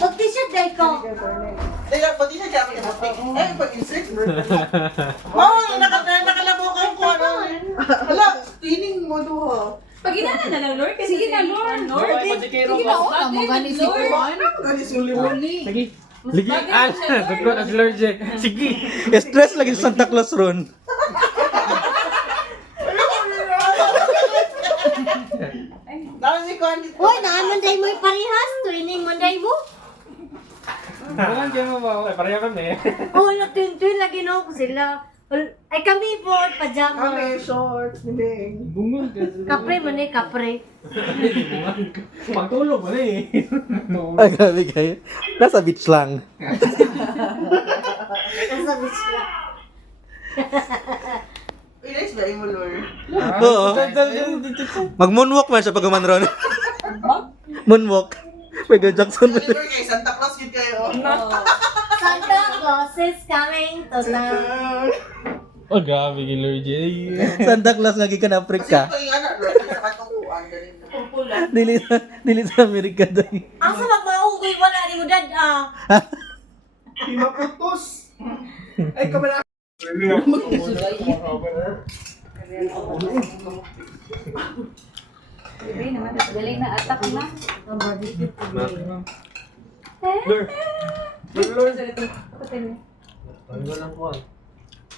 Mag-t-shirt dahil ko. Dahil pati siya kaya mag-pink. Eh, pag-insert. Wow, nakalabukan ko ano. Hala, tining mo doon. Pag inana na lang, Lord. Sige na, Lord. Lord, sige na, Mo gani si Lord. Gani sulimuni. Lagi. Lagi. Ah, dagko na si Lord Jack. Sige. Stress lagi sa Santa Claus ron. Tapos si Kwan. Hoy, naaman dahil mo parehas. Training man dahil mo. Bukan dyan mo ba? Pareho kami. Oh, tuwin lagi no ko sila. Ay kami po, pajama. Kami, short, hindi. Bungon ka. Kapre man eh, kapre. Pagtulog mo na eh. Ay, grabe kayo. Nasa beach lang. Nasa beach lang. Inis ba yung Lord? Oo. Mag-moonwalk man siya pag umanron. Moonwalk. Michael Jackson. Lord kay Santa Claus yun kayo. Santa Claus is coming to town. Oh, grabe kay Lord Jack. Santa Claus nga gikan Kasi Africa. ito yung anak, Lord. Sa katungkuan, ganun. Dili sa Amerika doy. Asa magmaunggoy wala ni mo dad ah. Di maputos. Ay, kamala. Sabi naman, galing na atak na. Lord. Lord.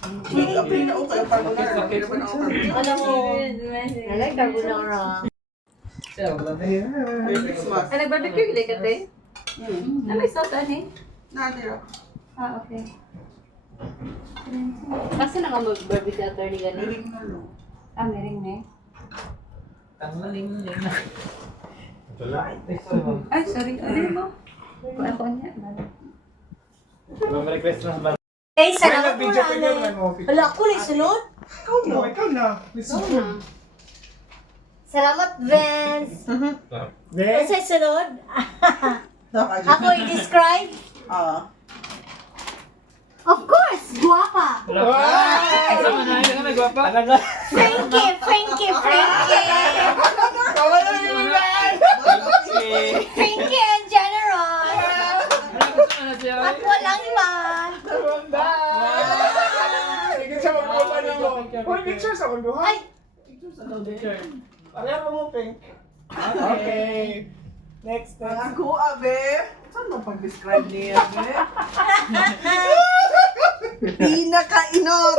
Apil na ako kayo carbonara. Apil naman ako carbonara. Alam mo, nalay carbonara. Merry Christmas. Ay, nag-barbecue ulit ka, te? Ano may sauce, ano eh? Nadira. Ah, okay. Kasi na nga mag-barbecue attorney gani? Galing na lo. Ah, mering na Ay, sorry. Ano mo? Ako niya. Merry Christmas ba? Eh, salamat mo na. Wala ko na sunod. Ikaw na. Salamat, Vince. Ano sa'yo sunod? Ako i-describe? Of course, guwapa. Sama na yun. Ano nagwapa? Talaga. Frankie. Frankie and generous. At walang iba. Sige siya magpapa na mo. Uy, picture sa mundo, ha? Ay, Pareho mo, Pink. Okay. Next. Ako, abe. Saan mo pag-describe niya, abe? Pinaka-inot.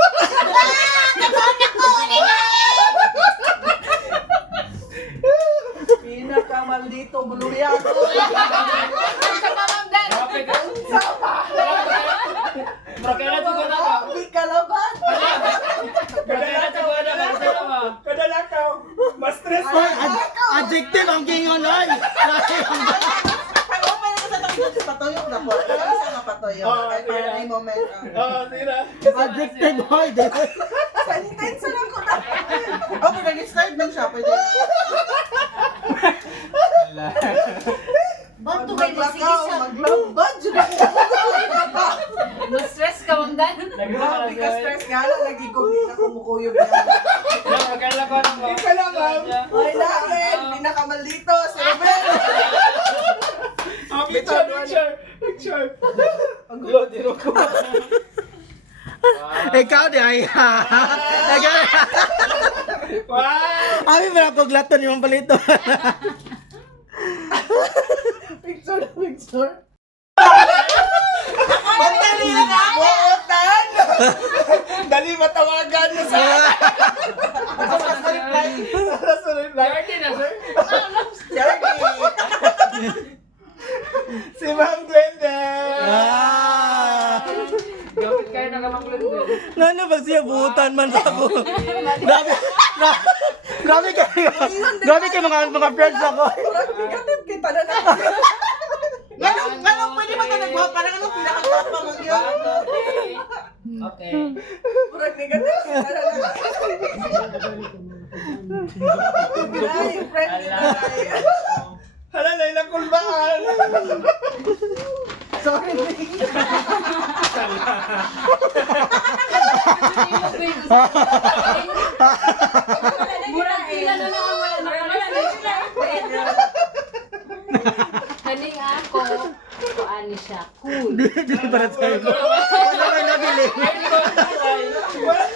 Pinaka-maldito buluryano. Di kalaban. Kadalakaw. Mas stress mo. Adjective ang gingon ay. Pag-open ko sa takot, patuyo na po. Isa nga patuyo. Ay, para na yung moment. Adjective hoy. Sentence lang ko na. Okay, nag-start lang siya. Pwede. ba't to kayo magsige sa... Maglabad. Mas-stress ka, Ma'am Dan. Grabe ka stress nga lang. Nagigugin na kumukuyog na. Isa lang, ma'am. Ay, namin. Pinakamaldito. Si Ruben. Picture. Ikaw di ay. Ami ba ako glaton yung palito. Picture. Madali na nga! Buotan! Dali matawagan mo sa... Sa reply. Jardy! Si Ma'am Glenda! Gawin kayo na kamang Lord. Ngano ba siya buutan man sa ako. Grabe kayo. Grabe kayo mga friends ako. Negative kita na na. Ganun pwede ba ito nagbuhat? Parang anong pinakagwapa mo yun? Okay. Parang negative kita na na. Ay, friend kita na. Hala, Layla Kulbaan. Sorry, Murang pila na lang ang wala na. Kaning ako. ako, kuan ni siya, cool. Dili para tayo. Wala kayo nabili.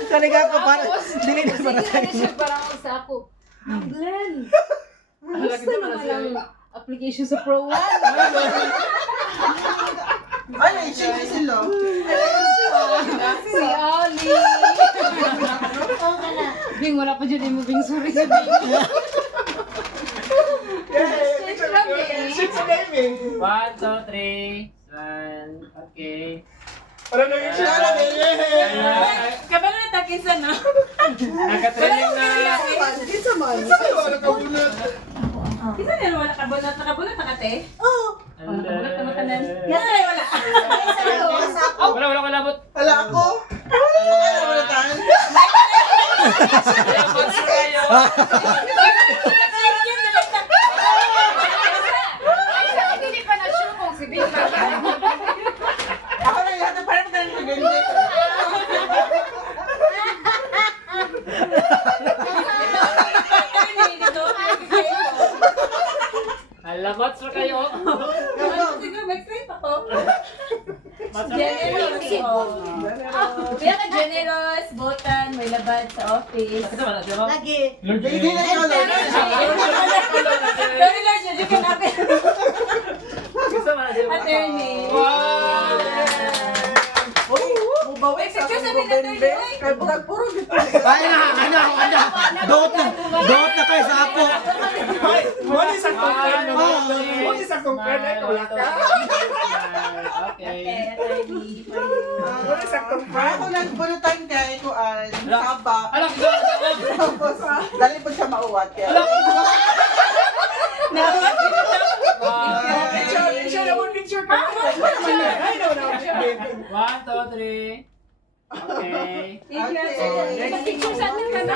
Kaniga ko para dili na para Sige, tayo. ano siya parang sa ako. Glenn, gusto naman ang application sa Pro 1. Ay, nai-change sila. Si Ali. Oo ka na. Bing, wala pa dyan mo, Bing. Sorry sa Bing. Shit sa gaming. 1, 2, 3. Smile. Okay. Para naging siya na Kabalo na takisan, no? Nakatraining na. Kinsa man. Wala ka bunot. Isa na wala kabunot. Nakabunot na ka, te? Oo. Wala kabunot na makanan. Yan ay wala. Wala kalabot. Hala ako. Ay, wala tayo. Kaya bots kayo. Hindi pa na-sure kung si Bing ba. Ako na yata parang magaling na ganyan. Hala, bots na kayo. Siguro, mag-straight ako. Bots na Generous. kayo. Kaya ka generous, botan, may labad sa office. Ito ba na siya? Lagi. Hindi na siya. Sorry lang, siya ka natin. Gusto ba na siya? Attorney. Mubawi sa Excuse akong me, gobende. attorney. Kaya bulag puro gito. Ay na. Doot na kayo sa ako. Muli sa concern. Muli sa concern. Wala ka. Okay. Attorney. Ako nagbunutan kay Kuan. Saba. Alam ko. Tapos, dali po siya mauwat. Kaya, Picture naman, picture ka. 1, 2, 3. Okay. Nag-picture sa atin ka na.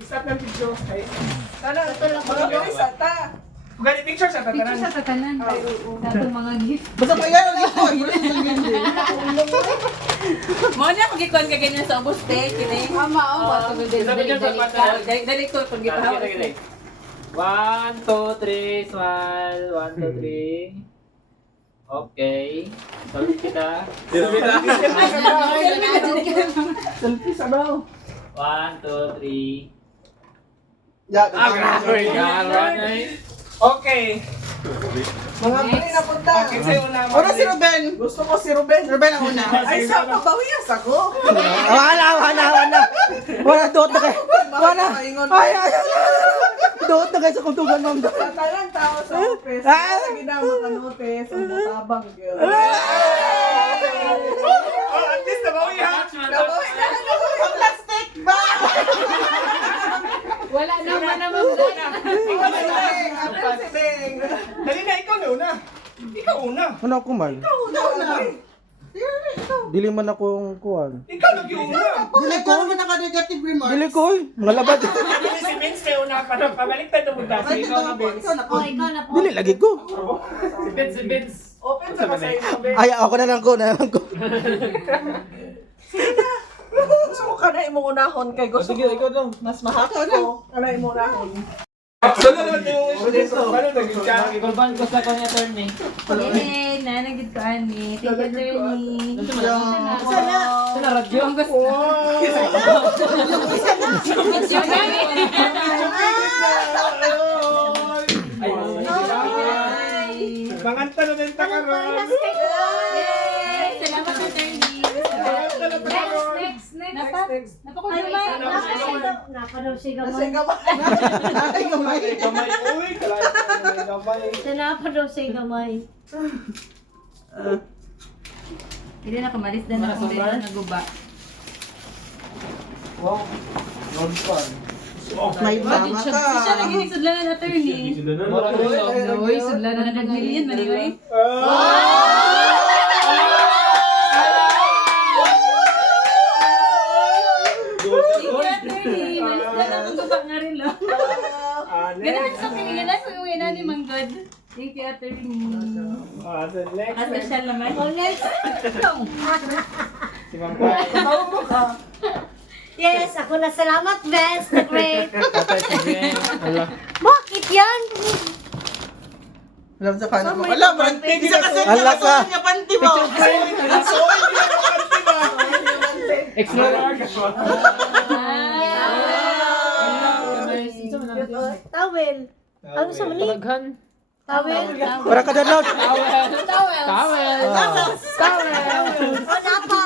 Stop ng picture. mga sa ta. Gani picture sa Picture sa tatanan. Sa itong mga gift. Basta pa yan ang ito. Wala sa gindi. Mo na pag-ikuan ka ganyan sa ubos, te. Kini. Ama, dali ko pag ikuan. 1, 2, 3. Smile. 1, 2, 3. Okay. Salut kita. Selfie sa bro. 1, 2, 3. Ya, Okay. mga pili na punta. Sa'yo na. Una si Ruben. Gusto ko si Ruben. Ruben ang una. Ay, sa pabawiyas ako. Wala. Wala doot na kayo. Wala. Ay. Doot na kayo sa kuntugan ma'am. Talang tao sa office. Ah! Lagi na makanotes. Ang matabang yun. At least nabawi ha. Ang plastic ba? Wala naman naman. Ang si Beng. Dali na, ikaw na una. Ikaw una. Ano ako man? Ikaw na. Dili man akong kuwan. Ikaw lagi una. Dili ko naman naka-negative remarks. Dili ko eh. Mga labad. Dili si Vince kayo una pa. Pabaliktad na muna. Ay, ikaw na po. Ikaw na po. O, ikaw na po. Dili lagi ko. Si Vince. Open sa masaya mo, Beng. Ay ako na lang ko. Gusto ko ka na imong unahon kay gusto ko. ikaw daw. Mas mahaka ko. Kana imong unahon. Sunod yung dito. Paano naging ka? Ikulban ko sa kanya attorney. Yay, nanagid ko ani. Thank you, attorney. Sana. Sa radyo. Ang gusto. Picture namin. Manganta na din takaroon. Yay! Salamat, attorney. Next. Napakulay. Napadaw siya Kasi gamay. gamay. Gamay. Uy, kalayo na gamay. Napadaw siya gamay. Hindi na kamalis din na kung dito naguba. Wow. Non-fun. May mama Siya ka. lagi ni sudlanan, attorney. Mura ko yun. Uy, sudlanan na nag-million, maniway. Thank you, attorney. Malis na lang kung guba nga rin lang. Ganun sa pinigilan sa uwi na ni Manggod. Thank you, attorney. Special naman. O, next. Si Ma'am Pai. Yes, ako na. Salamat, best. The great. Tatay si Ben. Wala. Bakit yan? Alam sa kanan mo. Alam, isa kasi Ala ka. niya panty mo. Extra large. Towel. Ano sa mani? Talaghan. Towel. Wala ka download. Towel. Towel. O, napa.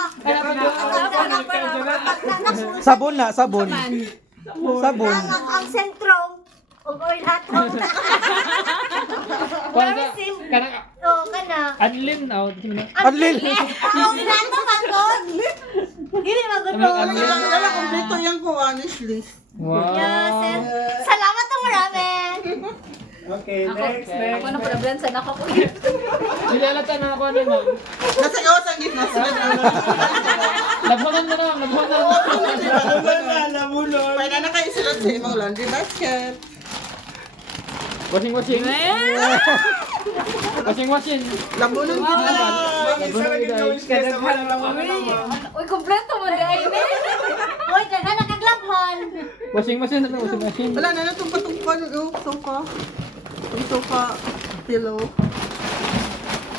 Sabon na, sabon. Sabon. Ang sentro. O, oil hatong. Very simple. Kanang O, kana. Adlin na. Adlin. Ang inato magod. Dili magod mo. Wala, kompleto yan ko, honestly. Wow. Yes, and salamat ang marami. Okay, next. Ako na pala bransan ako ko. Nilalata na ako ano, ma'am. Nasa gawas ang gitna sila. Labhanan mo na, labhanan. Pwede na kayo sila sa imong laundry basket. Washing. Washing. Labunan kita. Uy, kompleto mo dahil eh. Hoy, kana nakaglabhan. Washing machine. Wala na natungpa-tungpa yung sofa. Yung sofa pillow.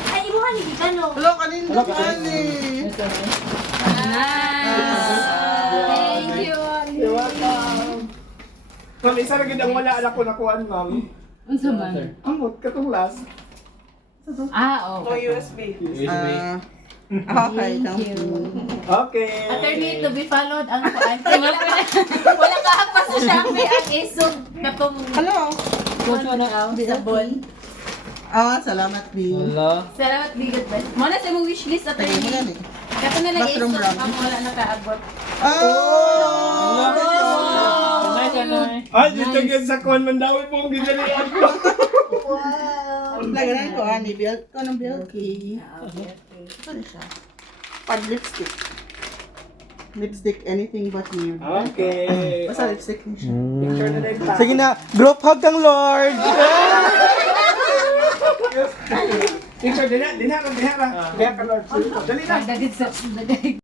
Ay, imuhan ni Gano. Hello, kanina ka ni. Nice. Thank you. Ma'am, isa rin ang wala anak ko nakuhaan, ma'am. Unsa man? Amot, katong last. Okay. USB. Okay, thank you. Okay. Attorney to be followed ang kuan. Wala ka pa sa Shopee ang isog katong Hello. sabon. Salamat, B. Hello. Salamat bigot ba. Mo na sa imong wishlist Tagay mo attorney. yan eh. Kato na lang Bathroom isog rug. ang wala nakaabot. Ay, dito yan sa kon, mandawi po ang gigalian ko. Laganan ko, ani, build ko ng build key. Ano siya? Pag lipstick. Lipstick, anything but nude. Okay. Basta lipstick niya siya. Picture na lang pa. Sige na, group hug kang Lord. Picture, dinha ka, Lord. Dali na. Dagit sa